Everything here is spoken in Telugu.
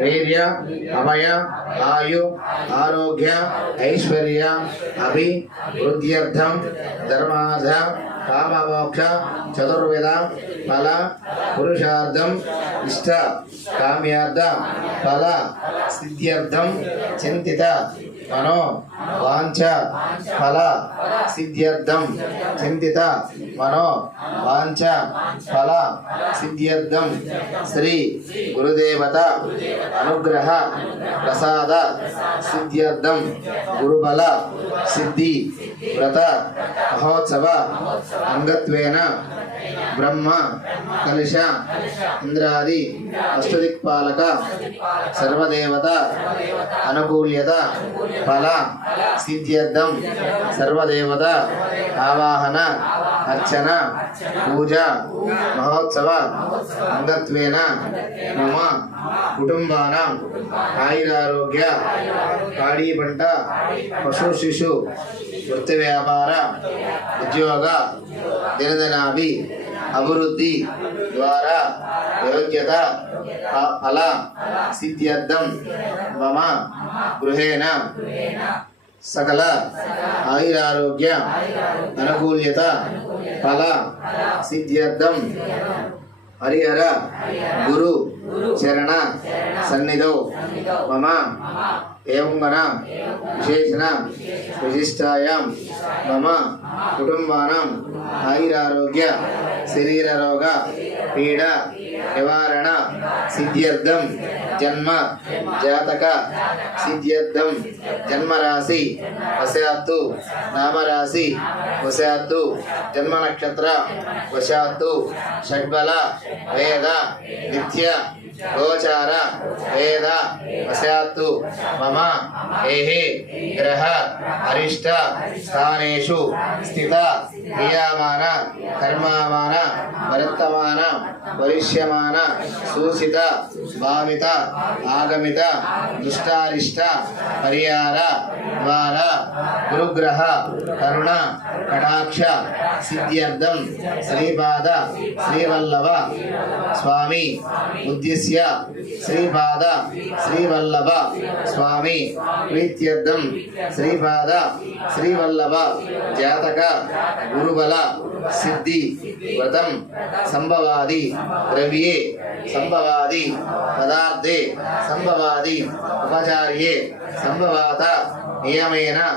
वीर अभय आयु आरोग्य ऐश्वर्य अभि वृद्ध्यर्थम धर्माध కామమోక్ష చతుర్విధ ఫల పురుషార్థం ఇష్ట కామ్యార్థ ఫల సిద్ధ్యర్థం చింతిత మనో వాంఛ ఫల సిద్ధ్యర్థం చింతిత మనో వాంఛ ఫల సిద్ధ్యర్థం శ్రీ గురుదేవత అనుగ్రహ ప్రసాద సిద్ధ్యర్థం గురుబల సిద్ధి వ్రత మహోత్సవ అంగత్వేన బ్రహ్మ కలిశ ఇంద్రాది అష్టదిక్పాలక సర్వదేవత అనుకూల్యత ఫల సిద్ధ్యర్థం సర్వదేవత ఆవాహన అర్చన పూజ మహోత్సవ అంగత్వేన మమ కుటుంబాన ఆయురారోగ్య పాడి పంట పశు శిశు వృత్తి వ్యాపార ఉద్యోగ దినదినాభి అభివృద్ధి ద్వారా యోగ్యత ఫల సిద్ధ్యర్థం మమ గృహేణ సకల ఆయురారోగ్య అనుకూల్యత ఫల సిద్ధ్యర్థం హరిహర గురు చరణ సన్నిధౌ. మమ. ఏవంగన విశేషణ. విశిష్టాయాం. మమ. కుటుంబానాం. ఆయురారోగ్య. శరీరరోగ పీడ. నివారణ. సిద్ధ్యర్థం. జన్మ. జాతక. సిద్ధ్యర్థం. జన్మరాశి. వశాత్తు నామరాశి. వశాత్తు జన్మ నక్షత్ర వశాత్తు షడ్బల. వేద. నిత్య. గోచార వేద వశాత్తు మమ ఏహే గ్రహ అరిష్ట స్థానేషు స్థిత క్రియామాన కర్మామాన వర్తమాన భవిష్యమాన సూచిత భావిత ఆగమిత దుష్టారిష్ట పరిహార ద్వార గురుగ్రహ కరుణ కటాక్ష సిద్ధ్యర్థం శ్రీపాద శ్రీవల్లభ స్వామి ఉద్దేశ్య శ్రీపాద శ్రీవల్లభ స్వామి ప్రీత్యర్థం. శ్రీపాద శ్రీవల్లభ జాతక గురుబల సిద్ధి వ్రతం సంభవాది ద్రవ్యే సంభవాది పదార్థే సంభవాది ఉపచార్యే సంభవాత నియమేన